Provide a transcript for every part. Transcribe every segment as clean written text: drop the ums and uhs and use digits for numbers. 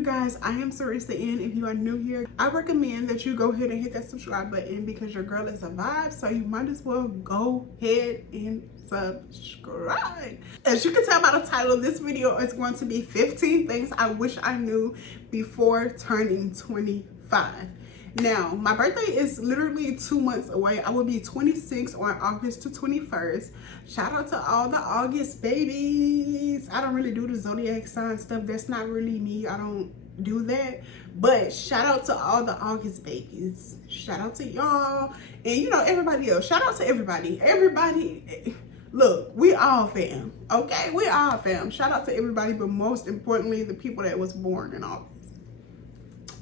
you guys? I am Sarissa, and if you are new here, I recommend that you go ahead and hit that subscribe button because your girl is a vibe, so you might as well go ahead and subscribe. As you can tell by the title of this video, it's going to be 15 things I wish I knew before turning 25. Now, my birthday is literally 2 months away. I will be 26 on August the 21st. Shout out to all the August babies. I don't really do the zodiac sign stuff. That's not really me. I don't do that. But shout out to all the August babies. Shout out to y'all. And you know, everybody else. Shout out to everybody. Everybody. Look, we all fam. Okay? We all fam. Shout out to everybody, but most importantly, the people that was born in August.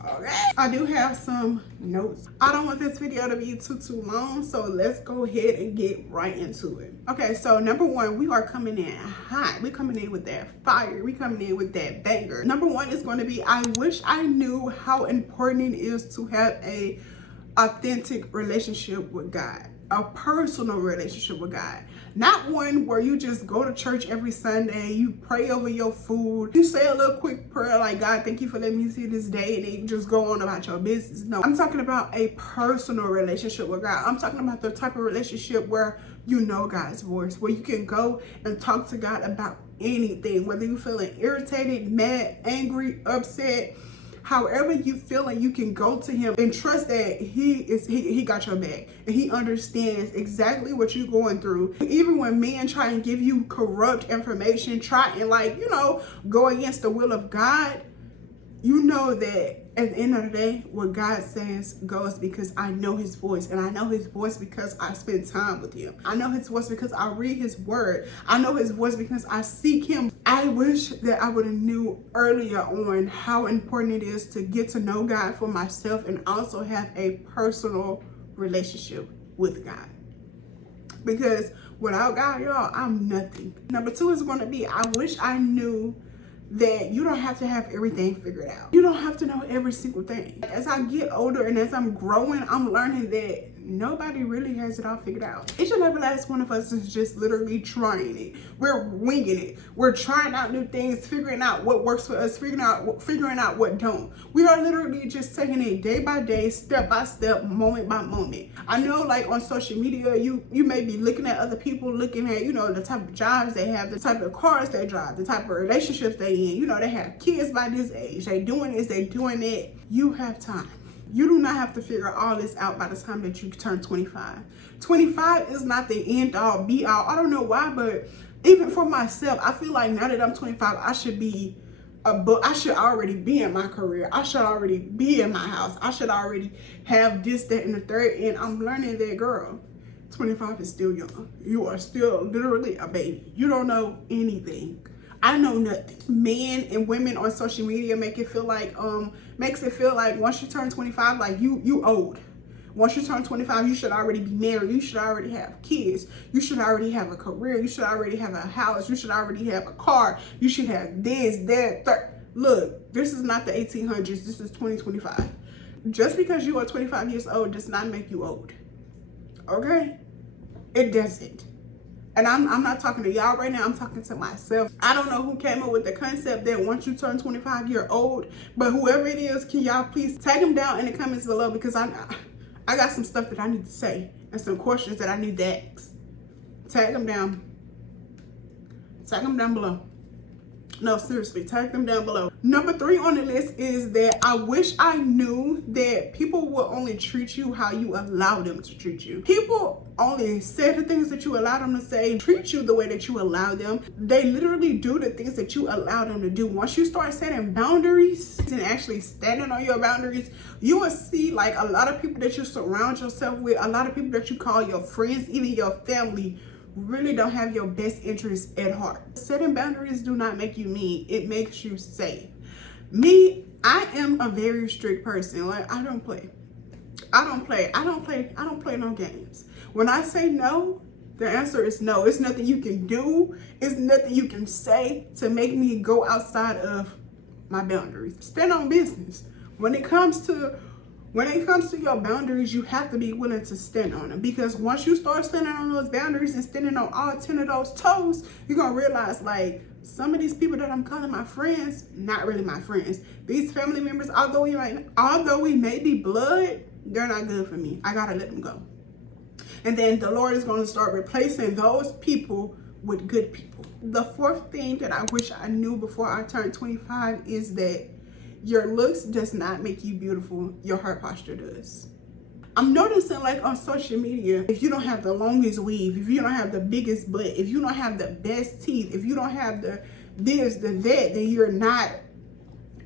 Okay, I do have some notes. I don't want this video to be too long, so let's go ahead and get right into it. Okay, so number one, we are coming in hot. We coming in with that fire. We coming in with that banger. Number one is going to be, I wish I knew how important it is to have a authentic relationship with God. A personal relationship with God. Not one where you just go to church every Sunday, you pray over your food, you say a little quick prayer like, God, thank you for letting me see this day, and then you just go on about your business. No, I'm talking about a personal relationship with God. I'm talking about the type of relationship where you know God's voice, where you can go and talk to God about anything, whether you're feeling irritated, mad, angry, upset. However you feeling, you can go to him and trust that he got your back and he understands exactly what you're going through. Even when men try and give you corrupt information, try and go against the will of God, you know that at the end of the day, what God says goes, because I know his voice, and I know his voice because I spend time with him. I know his voice because I read his word. I know his voice because I seek him. I wish that I would have knew earlier on how important it is to get to know God for myself and also have a personal relationship with God. Because without God, y'all, I'm nothing. Number two is going to be, I wish I knew that you don't have to have everything figured out. You don't have to know every single thing. As I get older and as I'm growing, I'm learning that nobody really has it all figured out. Each and every last one of us is just literally trying it. We're winging it. We're trying out new things, figuring out what works for us, figuring out what don't. We are literally just taking it day by day, step by step, moment by moment. I know, like on social media, you may be looking at other people, looking at, the type of jobs they have, the type of cars they drive, the type of relationships they in. They have kids by this age. They doing this, they doing that. You have time. You do not have to figure all this out by the time that you turn 25. 25 is not the end all be all. I don't know why, but even for myself, I feel like now that I'm 25, I should already be in my career. I should already be in my house. I should already have this, that, and the third. And I'm learning that, girl, 25 is still young. You are still literally a baby. You don't know anything. I know nothing. Men and women on social media makes it feel like once you turn 25, like you old. Once you turn 25, you should already be married. You should already have kids. You should already have a career. You should already have a house. You should already have a car. You should have this, that, third. Look, this is not the 1800s. This is 2025. Just because you are 25 years old does not make you old. Okay? It doesn't. And I'm not talking to y'all right now, I'm talking to myself. I don't know who came up with the concept that once you turn 25, you're old. But whoever it is, can y'all please tag them down in the comments below, because I got some stuff that I need to say and some questions that I need to ask. Tag them down. Tag them down below. No, seriously, tag them down below. Number 3 on the list is that I wish I knew that people will only treat you how you allow them to treat you. People only say the things that you allow them to say, treat you the way that you allow them. They literally do the things that you allow them to do. Once you start setting boundaries and actually standing on your boundaries, you will see like a lot of people that you surround yourself with, a lot of people that you call your friends, even your family, really don't have your best interests at heart. Setting boundaries do not make you mean. It makes you safe. Me, I am a very strict person. Like, I don't play no games. When I say no, the answer is no. It's nothing you can do. It's nothing you can say to make me go outside of my boundaries. Stand on business. When it comes to When it comes to your boundaries, you have to be willing to stand on them, because once you start standing on those boundaries and standing on all 10 of those toes, you're going to realize, like, some of these people that I'm calling my friends, not really my friends. These family members, although we may be blood, they're not good for me. I got to let them go. And then the Lord is going to start replacing those people with good people. The fourth thing that I wish I knew before I turned 25 is that your looks does not make you beautiful. Your heart posture does. I'm noticing, like, on social media, if you don't have the longest weave, if you don't have the biggest butt, if you don't have the best teeth, if you don't have the this, the that, then you're not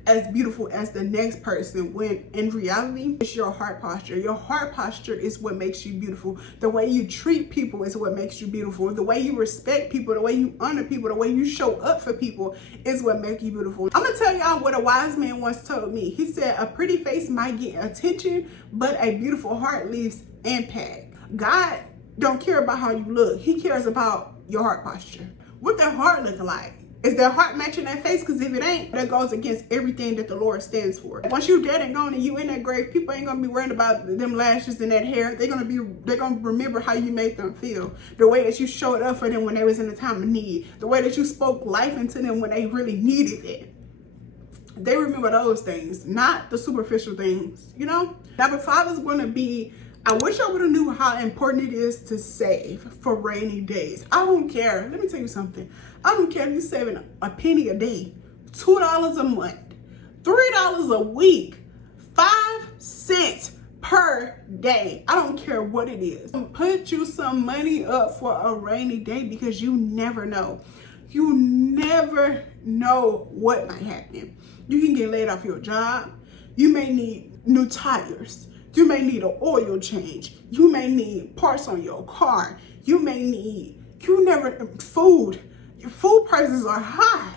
as beautiful as the next person, when in reality, it's your heart posture. Your heart posture is what makes you beautiful. The way you treat people is what makes you beautiful. The way you respect people, the way you honor people, the way you show up for people is what makes you beautiful. I'm gonna tell y'all what a wise man once told me. He said, a pretty face might get attention, but a beautiful heart leaves impact. God don't care about how you look. He cares about your heart posture. What that heart looking like? Is their heart matching that face? Because if it ain't, that goes against everything that the Lord stands for. Once you dead and gone and you in that grave, people ain't gonna be worried about them lashes and that hair. They're gonna remember how you made them feel. The way that you showed up for them when they was in a time of need. The way that you spoke life into them when they really needed it. They remember those things, not the superficial things, you know? Number 5 is gonna be, I wish I would have knew how important it is to save for rainy days. I don't care. Let me tell you something. I don't care if you're saving a penny a day, $2 a month, $3 a week, 5 cents per day. I don't care what it is. Put you some money up for a rainy day, because you never know. You never know what might happen. You can get laid off your job. You may need new tires. You may need an oil change. You may need parts on your car. You may need, food. Food prices are high.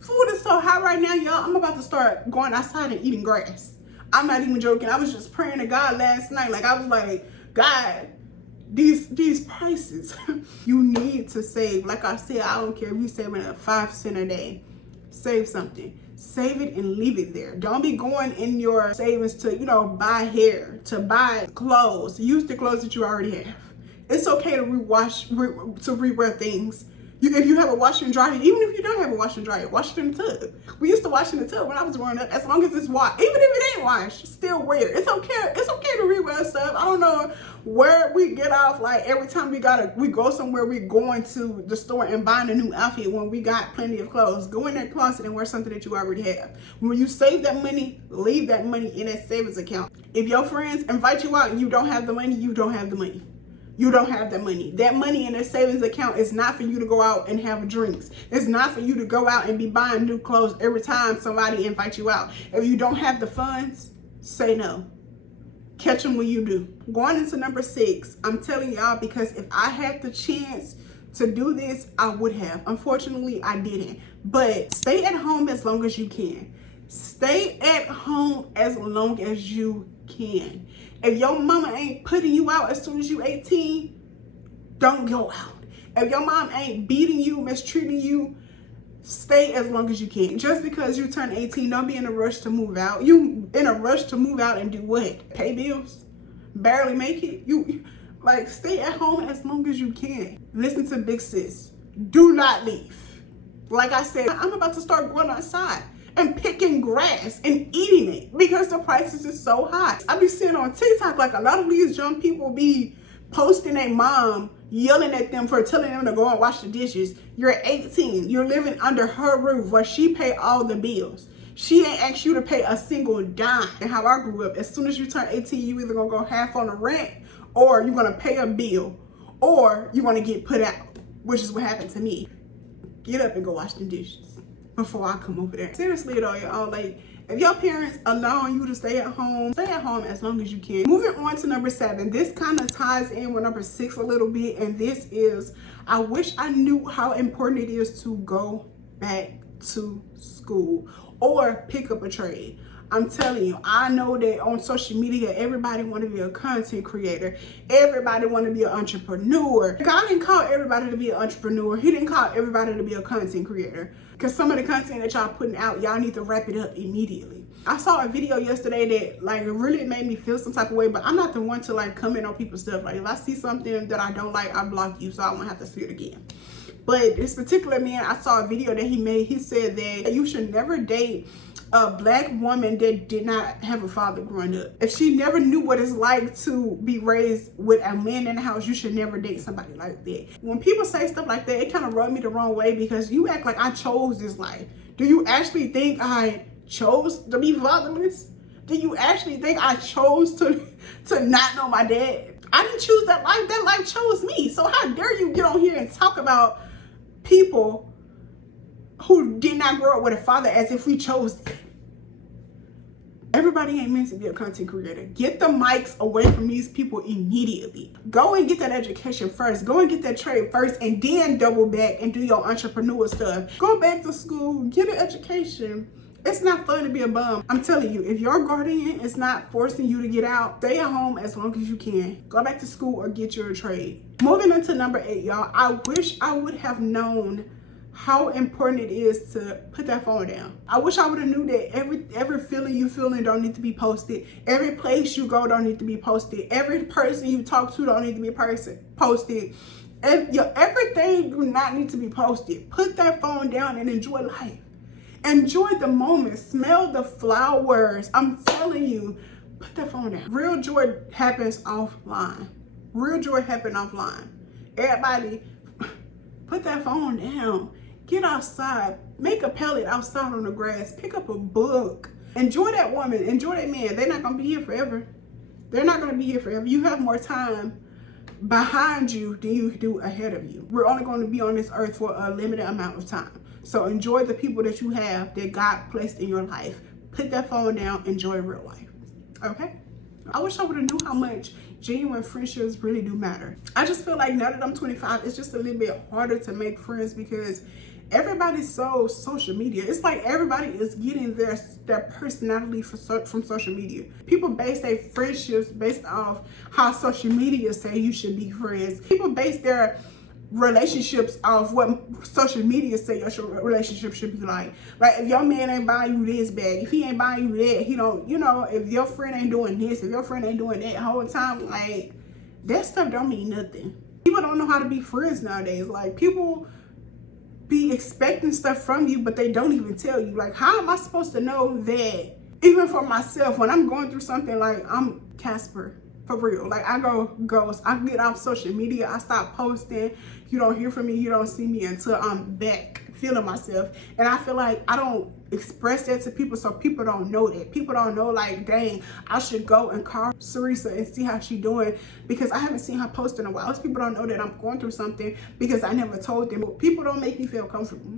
Food is so high right now, y'all. I'm about to start going outside and eating grass. I'm not even joking. I was just praying to God last night. Like, I was like, God, these prices. You need to save. Like I said, I don't care if you're saving a 5 cents a day. Save something. Save it and leave it there. Don't be going in your savings to, buy hair, to buy clothes. Use the clothes that you already have. It's okay to rewear things. If you have a washer and dryer, even if you don't have a washer and dryer, wash it in the tub. We used to wash in the tub when I was growing up, as long as it's washed. Even if it ain't washed, still wear it. It's okay. It's okay to rewear stuff. I don't know where we get off, like, every time we go somewhere, we going to the store and buying a new outfit when we got plenty of clothes. Go in that closet and wear something that you already have. When you save that money, leave that money in that savings account. If your friends invite you out and you don't have the money, you don't have the money. You don't have that money. That money in a savings account is not for you to go out and have drinks. It's not for you to go out and be buying new clothes every time somebody invites you out. If you don't have the funds, say no. Catch them when you do. Going into number 6, I'm telling y'all, because if I had the chance to do this, I would have. Unfortunately, I didn't. But stay at home as long as you can. Stay at home as long as you can. If your mama ain't putting you out as soon as you 18, don't go out. If your mom ain't beating you, mistreating you, stay as long as you can. Just because you turn 18, don't be in a rush to move out. You in a rush to move out and do what? Pay bills? Barely make it? Stay at home as long as you can. Listen to Big Sis. Do not leave. Like I said, I'm about to start going outside and picking grass and eating it because the prices is so high. I be seeing on TikTok, like, a lot of these young people be posting their mom, yelling at them for telling them to go and wash the dishes. You're 18, you're living under her roof where she pay all the bills. She ain't asked you to pay a single dime. And how I grew up, as soon as you turn 18, you either gonna go half on the rent, or you're gonna pay a bill, or you're gonna get put out, which is what happened to me. Get up and go wash the dishes before I come over there. Seriously though, y'all, like, if your parents allowing you to stay at home as long as you can. Moving on to number 7. This kind of ties in with number 6 a little bit, and this is, I wish I knew how important it is to go back to school or pick up a trade. I'm telling you, I know that on social media, everybody want to be a content creator. Everybody want to be an entrepreneur. God didn't call everybody to be an entrepreneur. He didn't call everybody to be a content creator. Because some of the content that y'all putting out, y'all need to wrap it up immediately. I saw a video yesterday that like really made me feel some type of way, but I'm not the one to like comment on people's stuff. Like if I see something that I don't like, I block you so I won't have to see it again. But this particular man, I saw a video that he made. He said that you should never date a black woman that did not have a father growing up. If she never knew what it's like to be raised with a man in the house, you should never date somebody like that. When people say stuff like that, it kind of rubbed me the wrong way because you act like I chose this life. Do you actually think I chose to be fatherless? Do you actually think I chose to not know my dad? I didn't choose that life. That life chose me. So how dare you get on here and talk about people who did not grow up with a father as if we chose them. Everybody ain't meant to be a content creator. Get the mics away from these people immediately. Go and get that education first. Go and get that trade first and then double back and do your entrepreneur stuff. Go back to school, get an education. It's not fun to be a bum. I'm telling you, if your guardian is not forcing you to get out, stay at home as long as you can. Go back to school or get your trade. Moving on to number 8, y'all. I wish I would have known how important it is to put that phone down. I wish I would have knew that every feeling you feeling don't need to be posted. Every place you go don't need to be posted. Every person you talk to don't need to be posted. Everything do not need to be posted. Put that phone down and enjoy life. Enjoy the moment. Smell the flowers. I'm telling you, put that phone down. Real joy happens offline. Real joy happens offline. Everybody, put that phone down. Get outside. Make a pellet outside on the grass. Pick up a book. Enjoy that woman. Enjoy that man. They're not going to be here forever. They're not going to be here forever. You have more time behind you than you do ahead of you. We're only going to be on this earth for a limited amount of time. So enjoy the people that you have that God placed in your life. Put that phone down. Enjoy real life. Okay? I wish I would have knew how much genuine friendships really do matter. I just feel like now that I'm 25, it's just a little bit harder to make friends because everybody's so social media. It's like everybody is getting their personality from social media. People base their friendships based off how social media say you should be friends. People base their relationships off what social media say your relationship should be like. Like if your man ain't buying you this bag, if he ain't buying you that, he don't, you know, if your friend ain't doing this, if your friend ain't doing that whole time, like that stuff don't mean nothing. People don't know how to be friends nowadays. Like people be expecting stuff from you, but they don't even tell you. Like how am I supposed to know that? Even for myself, when I'm going through something, like I'm Casper. For real, like I go ghost. I get off social media. I stop posting. You don't hear from me. You don't see me until I'm back feeling myself. And I feel like I don't express that to people, so people don't know that. People don't know, like, dang, I should go and call Sarisa and see how she doing because I haven't seen her post in a while. Most people don't know that I'm going through something because I never told them. People don't make me feel comfortable.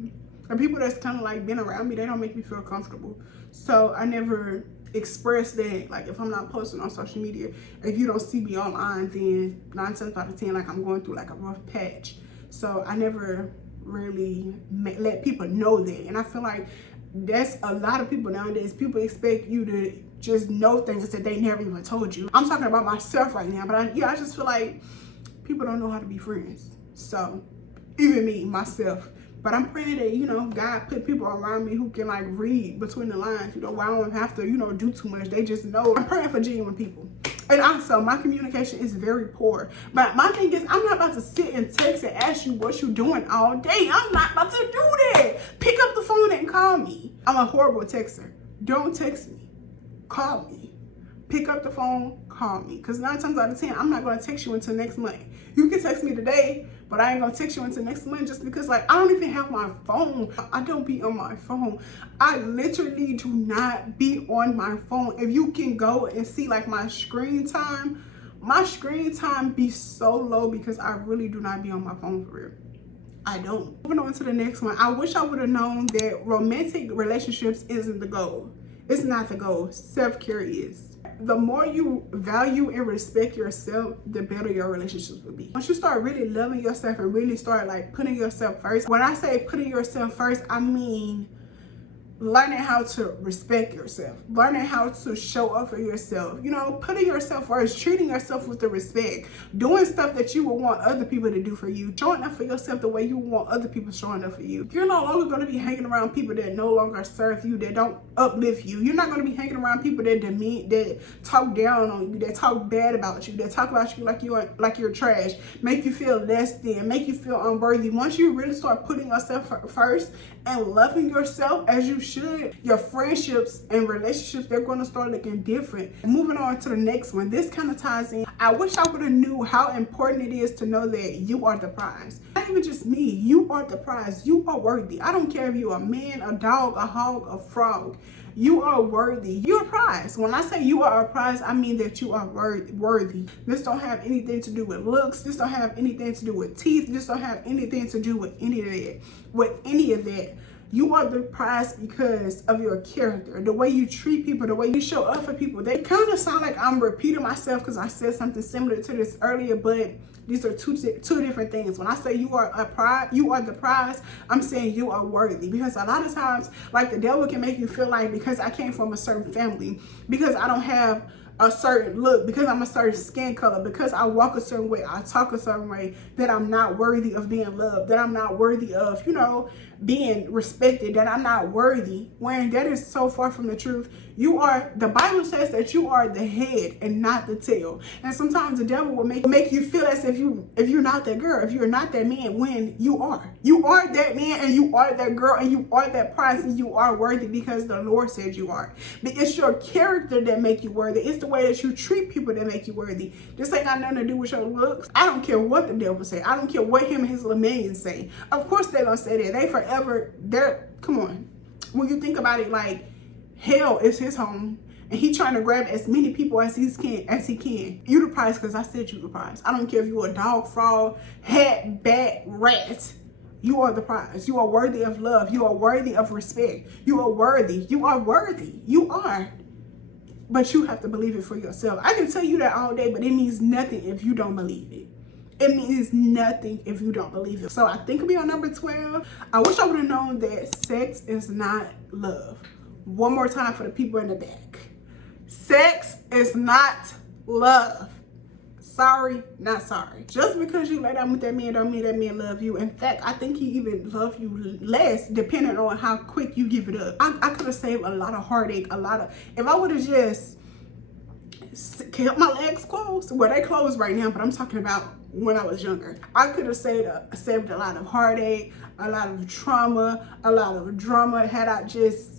And people that's kind of like been around me, they don't make me feel comfortable. So I never express that. Like if I'm not posting on social media, if you don't see me online, then 9 times out of 10, like I'm going through like a rough patch. So I never really let people know that. And I feel like that's a lot of people nowadays. People expect you to just know things that they never even told you. I'm talking about myself right now, but I just feel like people don't know how to be friends. So even me, myself. But I'm praying that, you know, God put people around me who can like read between the lines, you know, where I don't have to, you know, do too much. They just know. I'm praying for genuine people. And also, my communication is very poor. But my thing is, I'm not about to sit and text and ask you what you're doing all day. I'm not about to do that. Pick up the phone and call me. I'm a horrible texter. Don't text me. Call me. Pick up the phone, call me. Because 9 times out of 10, I'm not going to text you until next month. You can text me today, but I ain't going to text you until next month just because, like, I don't even have my phone. I don't be on my phone. I literally do not be on my phone. If you can go and see, like, my screen time be so low because I really do not be on my phone for real. I don't. Moving on to the next one. I wish I would have known that romantic relationships isn't the goal. It's not the goal. Self-care is. The more you value and respect yourself, the better your relationships will be. Once you start really loving yourself and really start like putting yourself first. When I say putting yourself first, I mean learning how to respect yourself, learning how to show up for yourself, you know, putting yourself first, treating yourself with the respect, doing stuff that you would want other people to do for you, showing up for yourself the way you want other people showing up for you. You're no longer going to be hanging around people that no longer serve you, that don't uplift you. You're not going to be hanging around people that demean, that talk down on you, that talk bad about you, that talk about you like you're trash, make you feel less than, make you feel unworthy. Once you really start putting yourself first and loving yourself as you should, your friendships and relationships, they're going to start looking different. Moving on to the next one, this kind of ties in. I wish I would have knew how important it is to know that you are the prize. Not even just me, you are the prize. You are worthy. I don't care if you're a man, a dog, a hog, a frog. You are worthy. You're a prize. When I say you are a prize, I mean that you are worthy. This don't have anything to do with looks. This don't have anything to do with teeth. This don't have anything to do with any of that. You are the prize because of your character, the way you treat people, the way you show up for people. They kind of sound like I'm repeating myself because I said something similar to this earlier, but these are two different things. When I say you are the prize, I'm saying you are worthy. Because a lot of times, like, the devil can make you feel like because I came from a certain family, because I don't have a certain look, because I'm a certain skin color, because I walk a certain way, I talk a certain way, that I'm not worthy of being loved, that I'm not worthy of, you know, being respected, that I'm not worthy, when that is so far from the truth. The Bible says that you are the head and not the tail. And sometimes the devil will make you feel as if you're not that girl, if you're not that man, when you are. You are that man and you are that girl and you are that prize and you are worthy because the Lord said you are. But it's your character that make you worthy. It's the way that you treat people that make you worthy. This ain't got nothing to do with your looks. I don't care what the devil say. I don't care what him and his little minions say. Of course they're gonna say that. Come on. When you think about it, like, hell is his home, and he trying to grab as many people as he can. You the prize because I said you the prize. I don't care if you're a dog, frog, hat, bat, rat. You are the prize. You are worthy of love. You are worthy of respect. You are worthy. You are worthy. You are. But you have to believe it for yourself. I can tell you that all day, but it means nothing if you don't believe it. It means nothing if you don't believe it. So I think it'll be on number 12. I wish I would have known that sex is not love. One more time for the people in the back. Sex is not love. Sorry, not sorry. Just because you lay down with that man don't mean that man love you. In fact, I think he even love you less depending on how quick you give it up. I could have saved a lot of heartache, if I would have just kept my legs closed. Well, they closed right now, but I'm talking about when I was younger. I could have saved a lot of heartache, a lot of trauma, a lot of drama had I just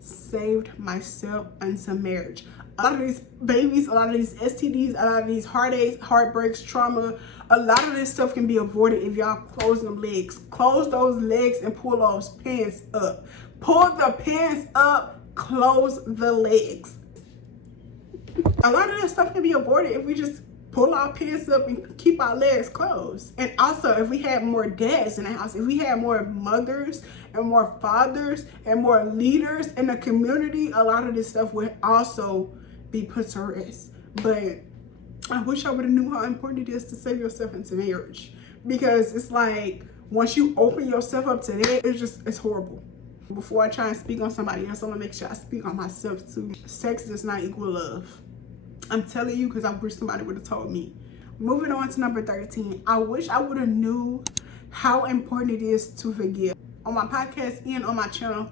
saved myself and some marriage. A lot of these babies, a lot of these STDs, a lot of these heartaches, heartbreaks, trauma, a lot of this stuff can be avoided if y'all close them legs. Close those legs and pull those pants up. Pull the pants up, close the legs. A lot of this stuff can be avoided if we just pull our pants up and keep our legs closed. And also, if we had more dads in the house, if we had more mothers and more fathers and more leaders in the community, a lot of this stuff would also be put to rest. But I wish I would have knew how important it is to save yourself into marriage, because it's like once you open yourself up to that, it's horrible. Before I try and speak on somebody else, I'm gonna make sure I speak on myself too. Sex does not equal love. I'm telling you, because I wish somebody would have told me. Moving on to number 13. I wish I would have knew how important it is to forgive. On my podcast and on my channel,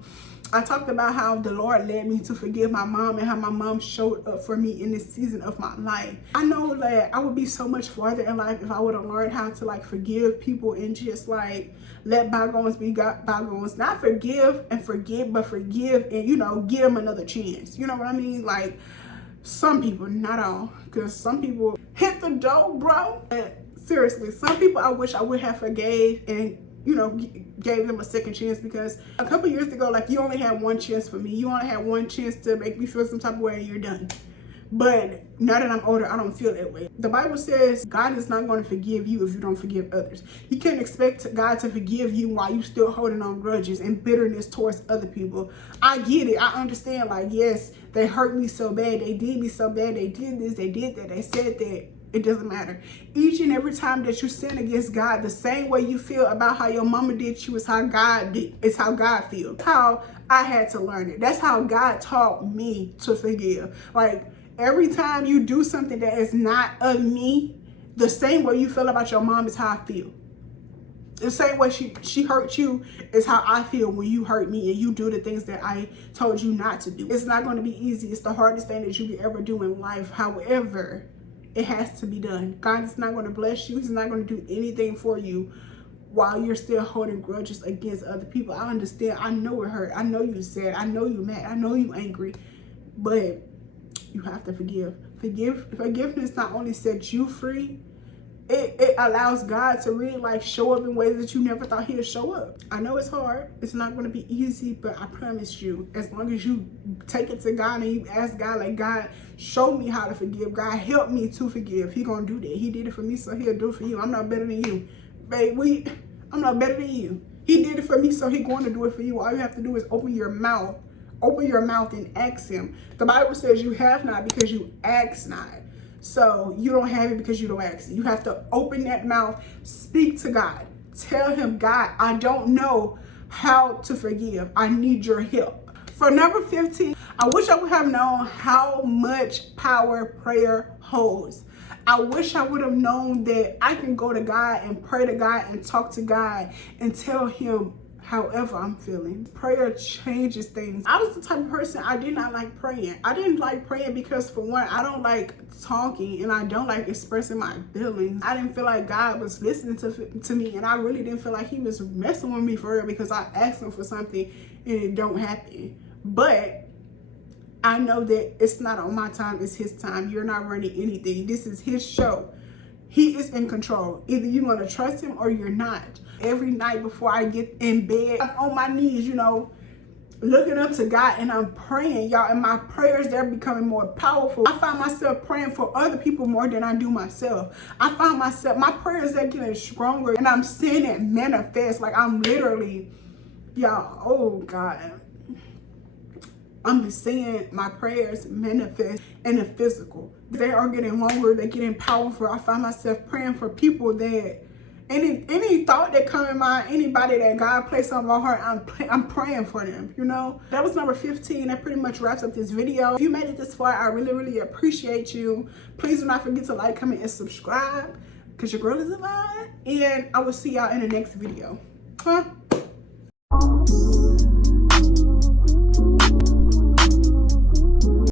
I talked about how the Lord led me to forgive my mom and how my mom showed up for me in this season of my life. I know that I would be so much farther in life if I would have learned how to, like, forgive people and just, like, let bygones be bygones. Not forgive and forget, but forgive and, you know, give them another chance. You know what I mean? Like, some people, not all, because some people hit the dough, bro. But seriously, some people I wish I would have forgave and, you know, gave them a second chance, because a couple years ago, like, you only had one chance for me. You only had one chance to make me feel some type of way and you're done. But now that I'm older, I don't feel that way. The Bible says God is not going to forgive you if you don't forgive others. You can't expect God to forgive you while you still holding on grudges and bitterness towards other people. I get it. I understand, like, yes, they hurt me so bad. They did me so bad. They did this, they did that, they said that. It doesn't matter. Each and every time that you sin against God, the same way you feel about how your mama did you is how God did. It's how God feels. That's how I had to learn it. That's how God taught me to forgive. Like, every time you do something that is not of me, the same way you feel about your mom is how I feel. The same way she hurt you is how I feel when you hurt me and you do the things that I told you not to do. It's not going to be easy. It's the hardest thing that you could ever do in life. However, it has to be done. God is not going to bless you. He's not going to do anything for you while you're still holding grudges against other people. I understand. I know it hurt. I know you sad. I know you mad. I know you angry. But you have to forgive. Forgiveness not only sets you free, it allows God to really like show up in ways that you never thought he'd show up. I know it's hard. It's not going to be easy, but I promise you, as long as you take it to God and you ask God, like, God, show me how to forgive. God, help me to forgive. He going to do that. He did it for me, so he'll do it for you. I'm not better than you. Babe, I'm not better than you. He did it for me, so he's going to do it for you. All you have to do is open your mouth. Open your mouth and ask him. The Bible says you have not because you ask not. So you don't have it because you don't ask. You have to open that mouth, speak to God. Tell him, God, I don't know how to forgive. I need your help. For number 15, I wish I would have known how much power prayer holds. I wish I would have known that I can go to God and pray to God and talk to God and tell him however I'm feeling. Prayer changes things. I was the type of person, I did not like praying. I didn't like praying because, for one, I don't like talking and I don't like expressing my feelings. I didn't feel like God was listening to me, and I really didn't feel like he was messing with me for real because I asked him for something and it don't happen. But I know that it's not on my time, it's his time. You're not running anything. This is his show. He is in control. Either you're going to trust him or you're not. Every night before I get in bed, I'm on my knees, you know, looking up to God, and I'm praying, y'all. And my prayers, they're becoming more powerful. I find myself praying for other people more than I do myself. I find myself, my prayers, they're getting stronger, and I'm seeing it manifest. Like, I'm literally, y'all, oh God, I'm seeing my prayers manifest in the physical. They are getting longer, they're getting powerful. I find myself praying for people that any thought that come in mind, anybody that God placed on my heart, I'm praying for them, you know. That was number 15. That pretty much wraps up this video. If you made it this far, I really appreciate you. Please do not forget to like, comment, and subscribe, because your girl is a vibe. And I will see y'all in the next video.